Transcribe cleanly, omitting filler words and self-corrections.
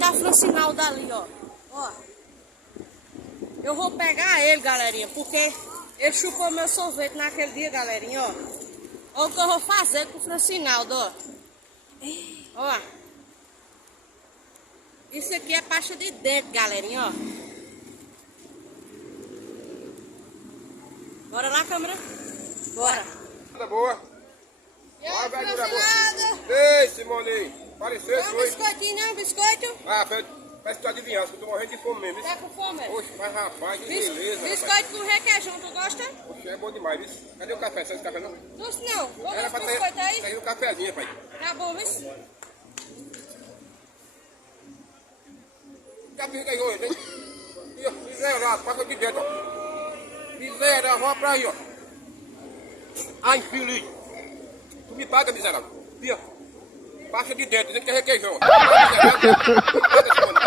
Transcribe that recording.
tá Francinaldo ali, ó. Ó. Eu vou pegar ele, galerinha, porque ele chupou meu sorvete naquele dia, galerinha, ó. Olha o que eu vou fazer com o Francinaldo, ó. Ó. Isso aqui é pasta de dente, galerinha, ó. Bora lá, câmera? Bora. Nada boa. E aí, Francinaldo? Ei, Simone. Pareceu Quer esse um hoje. biscoitinho, não? Biscoito? Ah, parece que tu adivinhasse, que eu tô morrendo de fome mesmo. Tá com fome? Oxe, mas rapaz, que beleza. Rapaz. Biscoito com requeijão, tu gosta? Oxe, é bom demais, viu? Cadê o café? Sai esse café não? Doce não. Vamos ver Era esse pra biscoito aí? sair um cafezinho, pai. Tá bom, viu? Já fica aí hoje, hein? Ih, ó, miserável, passa aqui dentro, ó. Miserável, vamos pra aí, ó. Ai, infeliz. Tu me paga, miserável. Ih, ó. Passa de dentro, dizendo que é requeijão. Miserável. Paga, Simone.